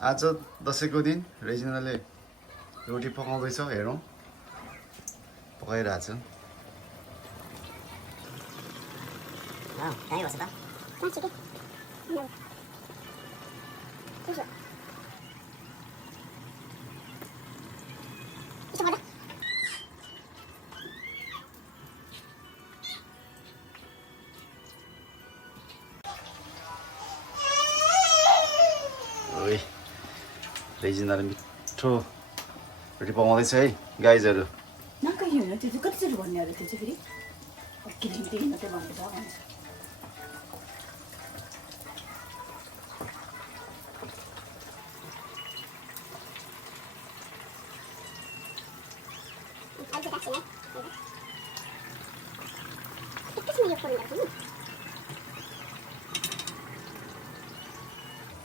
आज दसैँको दिन रेजिनाले रोटी पकाउँदैछ हेरौँ पकाइरहेछ रेजिनाले मिठो रोटी पकाउँदैछ है गाइजहरू नकहिले हुन त्यो चाहिँ कतिचोटि भन्ने अरे त्यो चाहिँ फेरि अघिदेखि मात्रै भन्दै छ भन्छ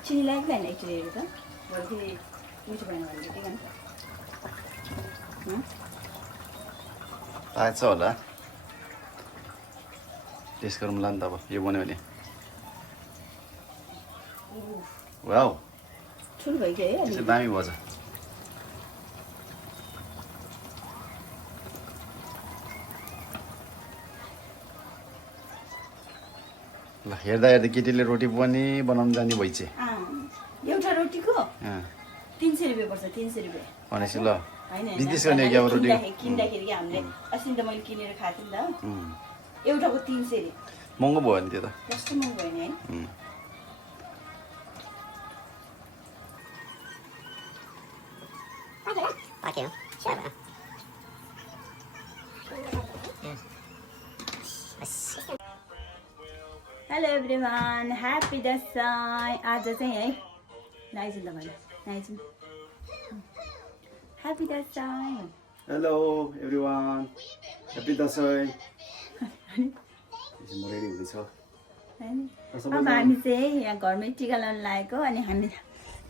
चिनी लाग्दैन एक्चुअली हेरेर त बरु फेरि मिठो भएन भने के गर्नु थाहा छ होला टेस्ट गरौँला नि त अब यो बन्यो भने वाउ ठुलो भयो क्या है त्यो चाहिँ दामी भएछ ल हेर्दा हेर्दा केटीले रोटी पनि बनाउनु जाने भइछ एउटा रोटीको 300 रुपियाँ पर्छ 300 रुपियाँ भनेपछि ल होइन बिजनेस गर्ने क्या अब रोटी किन्दाखेरि हामीले अस्ति त मैले किनेर खाएको थिएँ नि त एउटाको 300 रे महँगो भयो नि त्यो त कस्तो महँगो भयो नि है हेलो एभ्रिवान ह्याप्पी दसैँ आज चाहिँ है नाइजिन त भन नाइजिन happy Dashain hello everyone happy Dashain म रेडी हुँदैछ अब हामी चाहिँ यहाँ घरमै टिका लाउनु लागेको अनि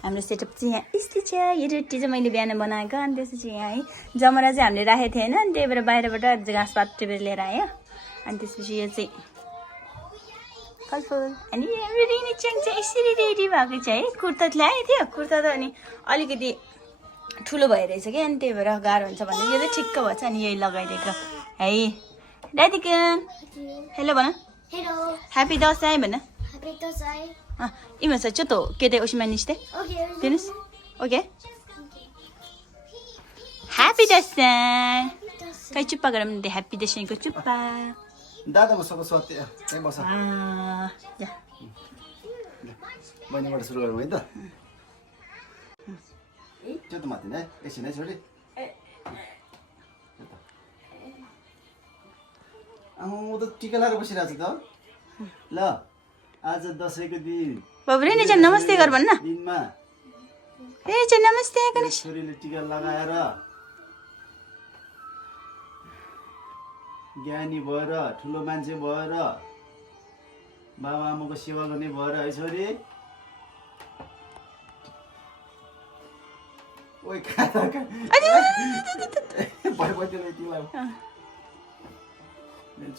हाम्रो सेटअप चाहिँ यहाँ यस्तो छ यो रोटी चाहिँ मैले बिहान बनाएको अनि त्यसपछि यहाँ है जमरा चाहिँ हामीले राखेको थिएन अनि त्यही भएर बाहिरबाट घाँसपात टिपेर लिएर आयो अनि त्यसपछि यो चाहिँ कलफुल अनि हाम्रो रिनी च्याङ चाहिँ यसरी रेडी भएको छ है कुर्ता ल्याएको थियो कुर्ता त अनि अलिकति ठुलो भइरहेछ कि अनि त्यही भएर गाह्रो हुन्छ भने यो चाहिँ ठिक्क भएछ अनि यही लगाइदिएको है राधिकन हेलो भन ह्याप्पी दसैँ भन इमा छ चोतो केटे उसीमा निस्ते दिनुहोस् ओके ह्याप्पी दसैँ खै चुप्पा गरौँ न ह्याप्पी दसैँको चुप्पा दादा बसेको सत्य त्यही बस बहिनीबाट सुरु गरौँ है त त्यो त माथि नै एकछिन है छोरी आमा म त टिका लगाएर बसिरहेको छु त ल आज दसैँको दिन बाबु नि चाहिँ नमस्ते गर भन्न दिनमा ए चाहिँ नमस्ते गणेश छोरीले टिका लगाएर ज्ञानी भएर ठुलो मान्छे भएर बाबा आमाको सेवा गर्ने भएर है छोरी ओइ खाता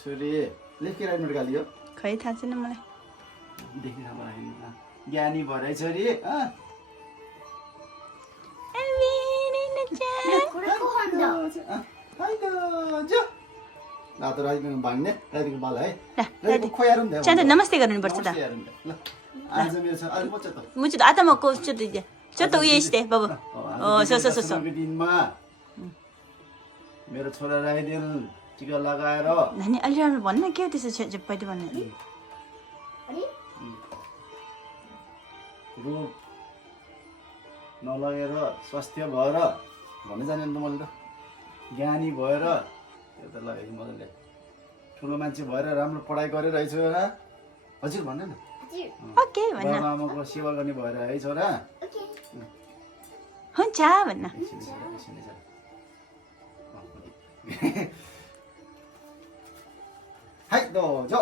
छोरी लेखेर नोट गालियो खै थाहा छैन मलाई देखिन ज्ञानी भएर है छोरी रातो राधिको भाग्ने राधिको बाल है खोयारौँ नमस्ते गर्नुपर्छ त आज मेरो छ आज म त मुझे आता म को चोतो दिया चोतो उयो यस्तै बाबु दिनमा मेरो छोरा राइदिन टिका लगाएर नानी अलि राम्रो भन्न के हो त्यसो पहिले भन्नु रोग नलगेर स्वास्थ्य भएर भन्ने जाने त मैले त ज्ञानी भएर त्यो त लगेको मजाले ठुलो मान्छे भएर राम्रो पढाइ गरेर है छोरा हजुर भन्नु न ओके भन्न बाबा आमाको सेवा गर्ने भएर है छोरा हुन्छ भन्न हाय दोजो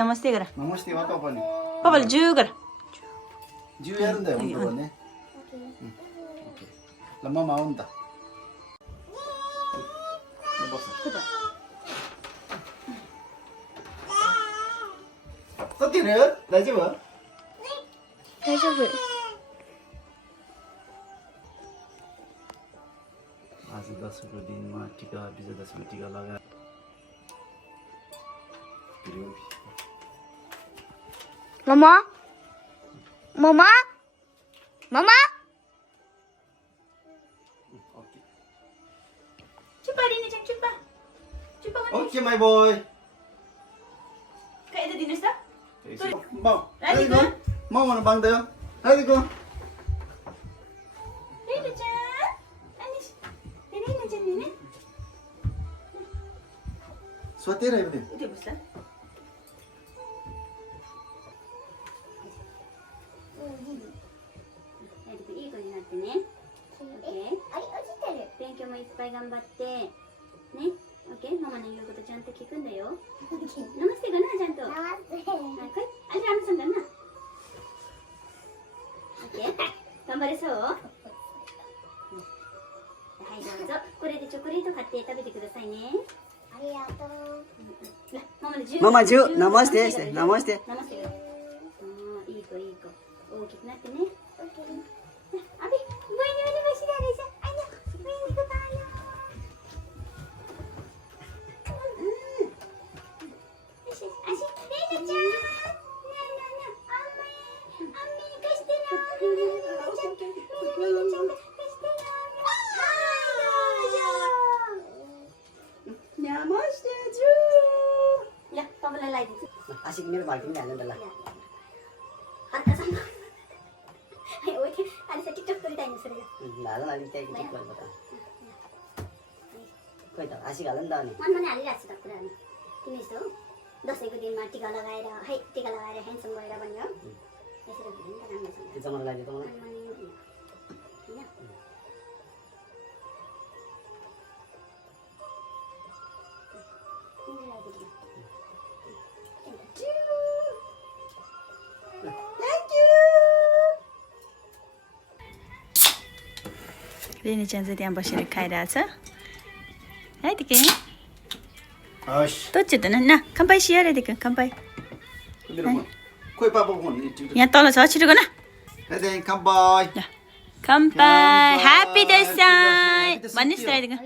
नमस्ते गर नमस्ते हो त पनि पापाले जु गर जिउ हेर्नु त हुन्छ भने ओके ल म आउँ नि त बस कति रे दाजु भयो दाजु दसैँको दिनमा टिका विजय दशमीमा टिका लगाएर मम्मा मम्मा मम्मा चुप्पा रिनिचेङ चुप्पा चुप्पा गर्नु ओके माई बोय खै यता दिनुहोस् त म भन्नु पाउँदैन राधिको रिनिचेङ अनिस रिनिचेङ दिने सोतेरहेको थियो उठे बस्लाいっぱい頑張ってね。オッケー、ママの言うことちゃんと聞くんだよ。ナマステかな、ちゃんと。ナマステ。はい、あ、じゃあ、アムさんだな。オッケー、頑張れそう。はい、どうぞ。これでチョコレート買って食べてくださいね。ありがとう。ママの10。ママ10、ナマステして、ナマステ。ナマステよ。いい子、いい子。大きくなってね。オッケー。あび、ボイにおりましだでしょ。あの、ボイに行くかな。आशिक मेरो भाइ पनि हाल्नु त ल हाल न अलिक त्यहाँ टिक गर्नु त खोइ त आशिक हाल नि त अनि मनमा नै हालिरहेको छु त कुरा किन यस्तो हो दसैँको दिनमा टिका लगाएर है टिका लगाएर ह्यान्डसम गरेर भन्ने हो यसरी हुँदैन त राम्रोसँग त्यो जमाना लाग्यो त मलाई रिनिचेङ चाहिँ त्यहाँ बसेर खाइरहेछ है तिके हस् तोच्यो त न खम्पाइ सियर देखो खम्पाइ कोही पापा फोन यहाँ तल छ छिटो गर्न खम्पाइ खम्पाइ ह्याप्पी दसैँ भन्नुहोस् त यतिको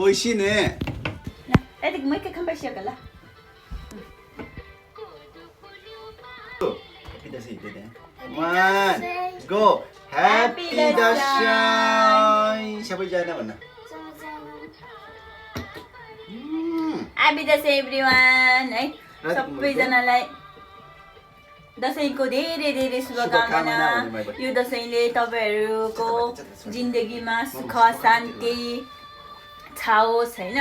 ओइसी ने यतिको मैकै खम्पाइ सियर ल One, go. Happy Dasai. सबैजना भन्न ह्याप्पी दसैँ एभ्रिवान है सबैजनालाई दसैँको धेरै धेरै शुभकामना यो दसैँले तपाईँहरूको जिन्दगीमा सुख शान्ति छाओस् होइन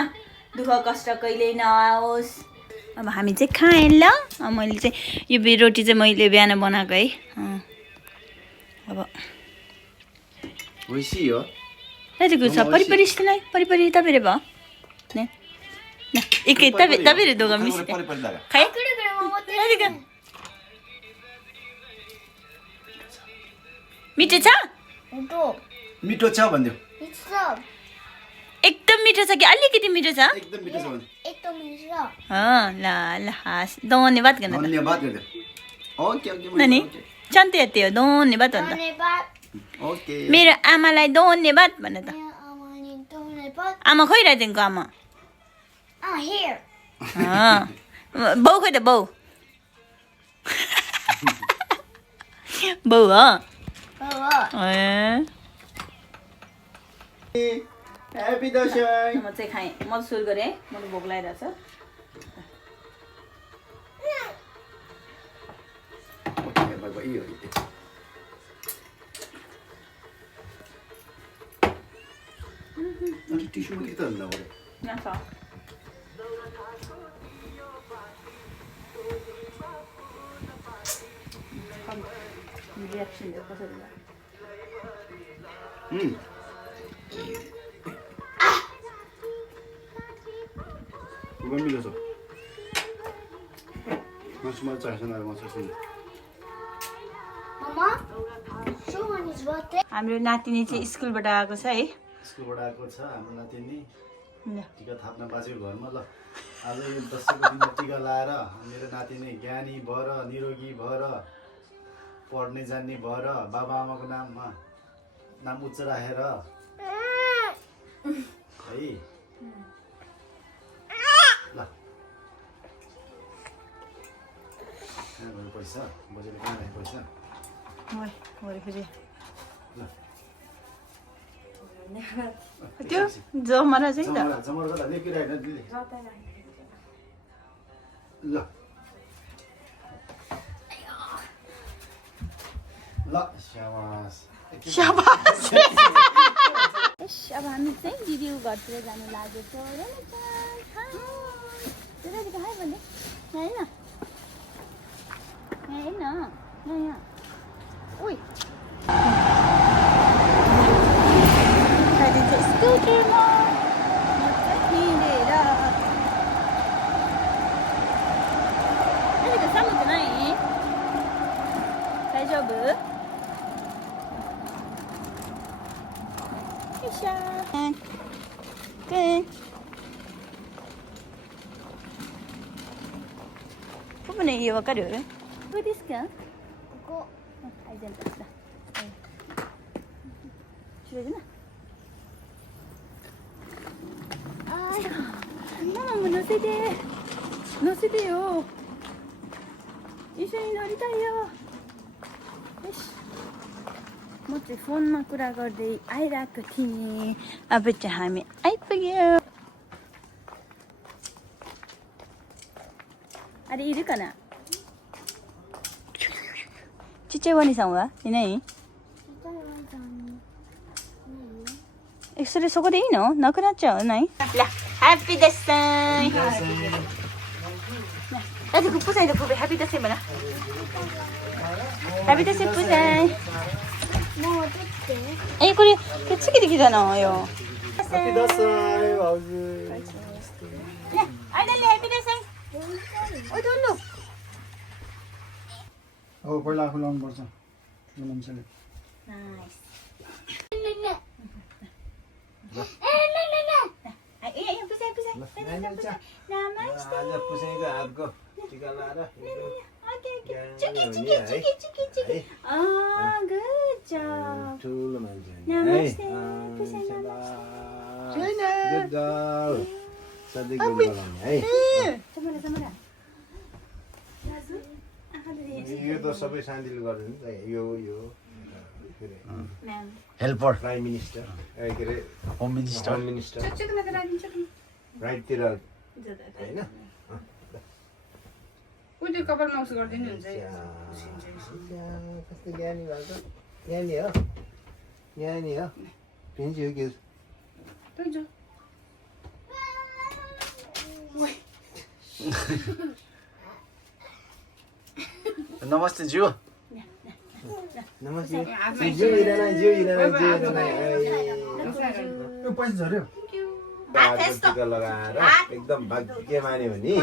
दुःख कष्ट कहिल्यै नआओस् अब हामी चाहिँ खाएँ ल मैले चाहिँ यो रोटी चाहिँ मैले बिहान बनाएको है अब ओइसी हो यतिको छ परिपरि यस्तो नै परिपरि तपाईँ भयो ने न एकै तपाईँ दोगा मिस खाइ यतिको मिठो छ मिठो छ भन्दियो एकदम मिठो छ कि अलिकति मिठो छ एकदम मिठो छ भन्दियो ल ल हस् धन्यवाद गर्न धन्यवाद गर्दियो ओके ओके नानी शान्ति यति हो धन्यवाद भन्न त ओके मेरो आमालाई धन्यवाद भन्न त आमा खोइ राइदिनको आमा बाउ खोइ त बाउ बाउ हो ह्याप्पी दसैँ म चाहिँ खाएँ म सुरु गरेँ मलाई भोक लागिरहेछ टिस्यु के त भन्दा पऱ्यो यहाँ छ रियाक्सन कसरी मिलो छ मासुमा चाहिन्छ मासु हाम्रो नातिनी चाहिँ स्कुलबाट आएको छ है स्कुलबाट आएको छ हाम्रो नातिनी टिका थाप्न बाजेको घरमा ल आज यो दसैँको दिनमा टिका लाएर मेरो नातिनी ज्ञानी भएर निरोगी भएर पढ्ने जान्ने भएर बाबा आमाको नाममा नाम उच्च राखेर है ल कहाँ गयो पैसा बजेले कहाँ गयो पैसा वरिपरि ल त्यो जमरा चाहिँ त जमरा गर्दा लेखिरहेन दिदी ल ल शाबास अब हामी चाहिँ दिदीको घरतिर जानु लागेको छ हाई भन्ने होइन होइन यहाँ उही स्कुटरमा हिँडेर अहिले त सामुको नै दाइजोबु Apa nih iya wakar ya? What is ka? Kok? Aja tak. Sudah na? Ay, mama nosite yo. Ishoni noritayo. Yoshi. म चाहिँ फोनमा कुरा गर्दै आइरहेको थिएँ अब चाहिँ हामी आइपुग्यो अरे इरुकन चिचे बनिसाउँगा यिनै एक्सरे सोको देई न नकुराच्छ हो नै ल ह्यापी दसैँ दाजुको पुसाइ त पुगे ह्यापी दसैँ भन ह्यापी दसैँ पुसाइ ए कुरी केच्ची देखिँदैन यो ह्यापी दसैँ भाउजू आइडलले ह्यापी दसैँ ओ डल्लो हो पहिला आफू लाउनु पर्छ मान्छेले नाइस नमस्ते आज पुसैको हातको टिका लाएर good job. ठुलो मान्छे नमस्ते गुड गर्ल सधैँ गुड गर्ल है यो त सबै शान्तिले गर्नु नि त यो हेल्पर प्राइम मिनिस्टर के अरे होम मिनिस्टर होम मिनिस्टर राइटतिर होइन कपाल माउस गरिदिनु हुन्छ कस्तो ज्ञानी भएको ज्ञानी हो फेन्सी हो के नमस्ते ज्यू नमस्ते जिउ हिँडेन यो पैसा झऱ्यो टिका लगाएर एकदम भाग्यमानी हो नि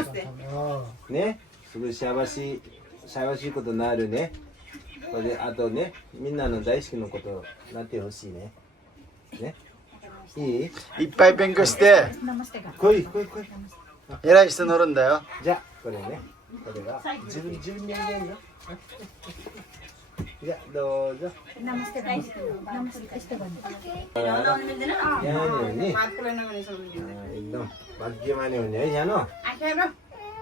ने शाबाशीको त नार्यो ने कति आतो ने मिन्नानो दाइस्किनोことなってほしいねねいい 이빠이 뱅크스테 거의 에라 있어 노른다요 じゃあこれねこれが自分にあげるのじゃあどうぞ नमस्ते नमस्ते ज्ञानी हो नि हातकोलाई नगर्ने सम्झिनु एकदम भाग्यमानी हो नि है सानो आखेर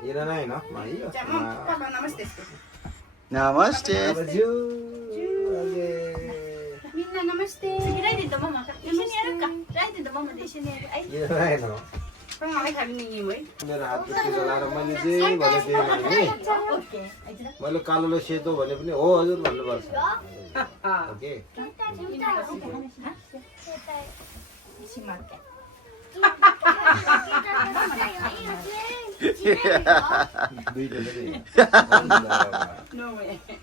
हेरेन होइन भाइयो पापा नमस्ते नमस्ते अब ज्यू अगे मिन्ना नमस्ते राइदिन्छ मम्मा यसरी हेरौँ राइदिन्छ मम्मा यसरी हेरौँ हेरेन होइन खै मलाई खाली नि है मेरो हातको टिका लाएर मैले जे भने त्यही भने मैले कालोले सेतो भने पनि हो हजुर भन्नुपर्छ ओके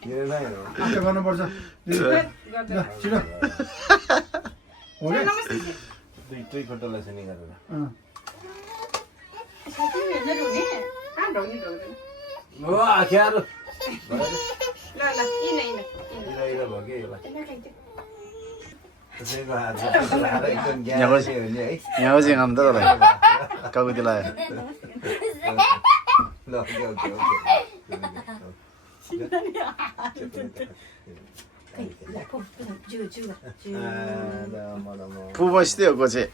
के गर्नुपर्छ छिटो हो के दुईटै खट्टलाई छ नि गरेर कहाँ ढौनी ढौनी ओ आख्यारो ल इन इरा भयो कि यसलाई त्यसैको हात लाएर एकदम ज्ञानी हो नि है यहाँ चाहिँ काम त तँलाई काकुती लगायो ल ओके pu बस्दै हो कोचे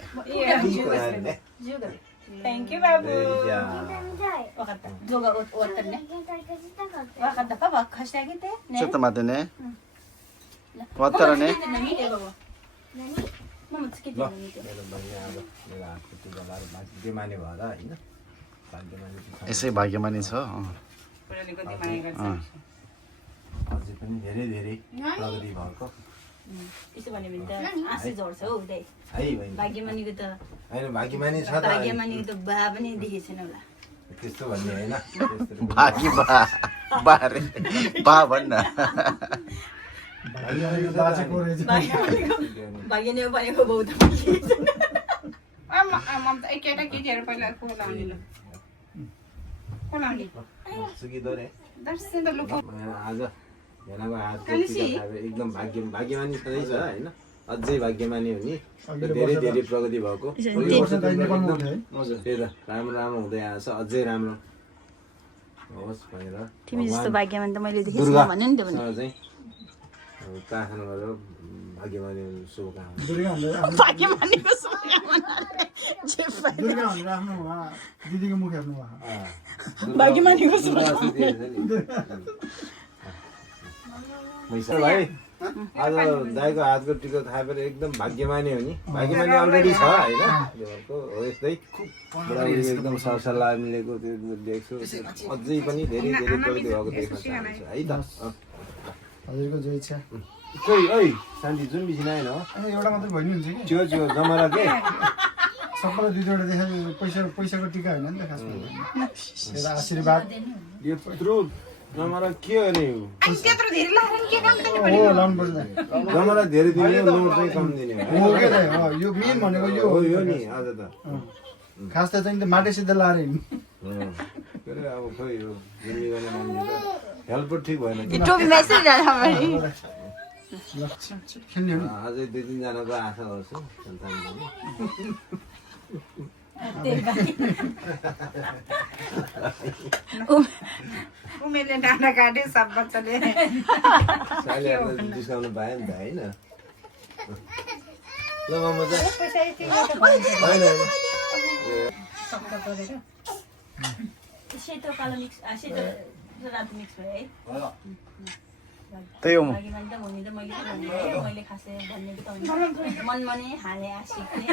Thank you, babu. Wakata. Joga water ne. Wakata pa bak khashta kite. 저 마드네 왔다라네 Mama tsuke te ल ni te. मेरो बहिनी अब मेरो हातको टिका लाएर भाग्यमानी भएर होइन भाग्यमानी यसै भाग्यमानी छ पुरानो कति माया गर्छ अझै पनि धेरै धेरै प्रगति भएको त्यसो भन्यो भने त आँसु झर्छ हौ उदय है बहिनी भाग्यमानीको त होइन भाग्यमानी छ त भाग्यमानीको त बा पनि देखेको छैन होला त्यस्तो भन्ने होइन त्यस्तो भागी बा रे बा भन्न भाग्यनी भनेको बहुत मम त केटा केटीहरू पहिला को लाउने ल को लाउने सुकिदो रे दर्शन त लुको आज हेनाको हातको टिका खाएर एकदम भाग्यमानी छँदैछ होइन अझै भाग्यमानी हुने धेरै धेरै प्रगति भएको त्यही त राम्रो राम्रो हुँदै आएछ अझै राम्रो होस् भनेर तिमी जस्तो भाग्यमानी त मैले देखेको छैन भन्नु नि त भने चाहिँ प्रार्थना गरेर भाग्यमानी शुभकामना भाग्यमानीको दिदीको मुख हेर्नु भाग्यमानीको भाइ आज दाइको हातको टिको खाएर एकदम भाग्यमानी हो नि भाग्यमानी अलरेडी छ होइन घरको हो यस्तै बुढाबुढी एकदम सरसल्लाह मिलेको त्यो देख्छु अझै पनि धेरै धेरै प्रगति भएको देख्न चाहन्छु है त हजुरको जो इच्छा खोइ ओइ शान्ति जुन बिसिन आएन हो एउटा मात्रै भइ नि हुन्छ कि त्यो त्यो जमरा के सबैलाई दुई दुईवटा देखायो पैसाको टिका होइन नि त खासमा एउटा आशीर्वाद यत्रो जमरा के अरे त्यत्रो धेरै लाएर के काम गर्ने हो लाउनु पर्छ जमरा धेरै दिने नोट चाहिँ कम दिने हो के त हो यो मेन भनेको यो हो यो नि आज त खास त चाहिँ माटै सिधा लाएर हिँड्नु के अरे अब खोइ यो जिम्मी गर्ने मान्छे त हेल्प ठिक भएन कि टोपी मेसेज राख्नु खेल्ने हो नि अझै दुई तिनजनाको आशा गर्छु सन्तान उमेरले डाँडा काट्यो सब बच्चाले साइलीहरूलाई डिस्काउन्ट पायो नि त होइन ल मामा चाहिँ होइन सेतो कालो मिक्स सेतो रातो मिक्स भयो है त्यही हो भाग्यमानी त हुने त मैले त भन्ने है मैले खासै भन्ने त मनमा नै हाले आशिक नै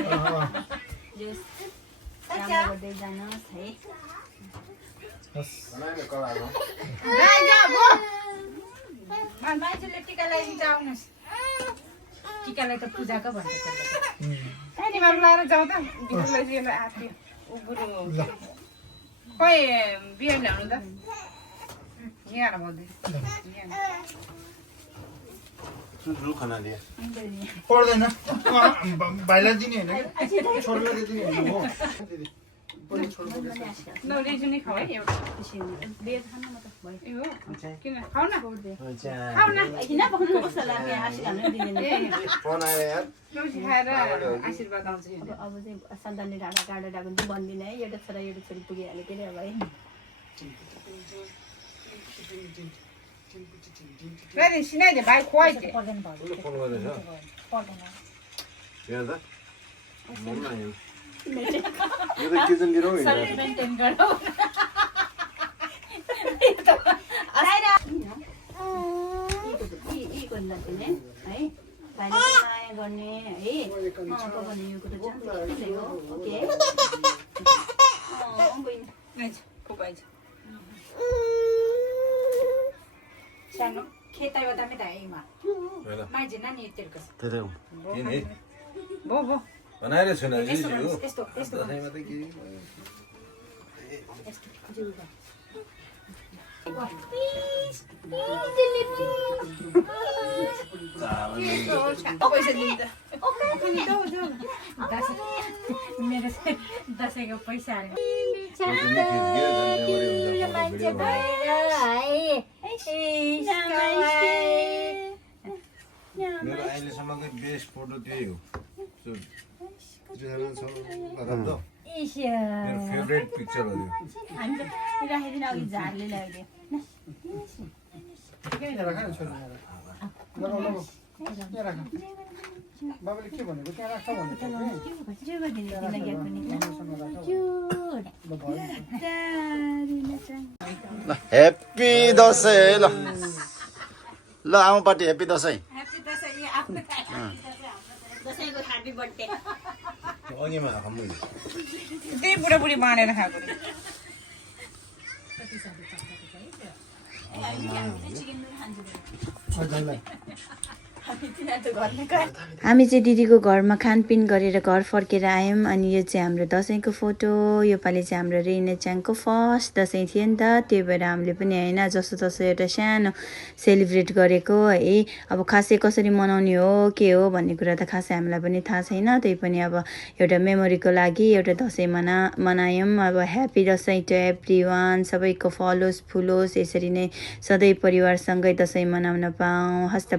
जोस् राम्रो गर्दै जानुहोस् है मान्छेले टिका लगाइदिन्छ आउनुहोस् टिकालाई त पूजाको भन्छ निमार लाएर जाउँ त बिजुलाई लिएर आएको ऊ बुढो खोइ बिहे ल्याउनु त यहाँ भन्दै सुरु खाना दिए पर्दैन भाइलाई दिने होइन कि छोरालाई दिने होइन हो नौरेजु नै खाऊ है एउटा बेद खानु न त भयो ए हो किन खाऊ न किन भन्नु कस्तो लाग्यो आशिक हाल्नु दिँदैन फोन आयो यार लौजी खाएर आशीर्वाद आउँछ अब चाहिँ सन्तानले ढाडा गाडा डाको चाहिँ भन्दिनँ है एउटा छोरा एउटा छोरी पुगिहाल्यो के अरे अब है राति सिनाइदिए भाइ खुवाइदिए फोन गरेछ यहाँ त मम्मा यो त किचनतिर हो मेन्टेन गरौ है भाइले माया गर्ने है पापा भन्ने यो कुरा चाहिँ हो ओके सानो खेताइ बतामे त आइमा मान्छे नानी यतिको त्यही हो किन है भो भो बनाएर छैन यस्तो यस्तो यस्तो दसैँमा त के पैसा दिनु त मेरो दसैँको पैसा मेरो अहिलेसम्मको बेस्ट फोटो त्यही हो मेरो फेभरेट पिक्चर हो त्यो हामी त राखिदिनु अघि झारले ल्याइदियो यहाँ राख न छोरी यहाँ राख लगाऊ लगाऊ यहाँ राख बाबाले के भनेको त्यहाँ राख्छ भनेको ल ह्याप्पी दसैँ ल ल आमा पार्टी ह्याप्पी दसैँ दसैँको ह्याप्पी बर्थडे अघिमा खानु त्यही बुढाबुढी बाँडेर खाएको हामी चाहिँ दिदीको घरमा खानपिन गरेर घर फर्केर आयौँ अनि यो चाहिँ हाम्रो दसैँको फोटो योपालि चाहिँ हाम्रो रेइना च्याङको फर्स्ट दसैँ थियो नि त त्यही भएर हामीले पनि होइन जस्तो तस्तो एउटा सानो सेलिब्रेट गरेको है अब खासै कसरी मनाउने हो के हो भन्ने कुरा त खासै हामीलाई पनि थाहा छैन त्यही पनि अब एउटा मेमोरीको लागि एउटा दसैँ मनायौँ अब happy Dashain to everyone सबैको फलोस् फुलोस् यसरी नै सधैँ परिवारसँगै दसैँ मनाउन पाऊँ हस्त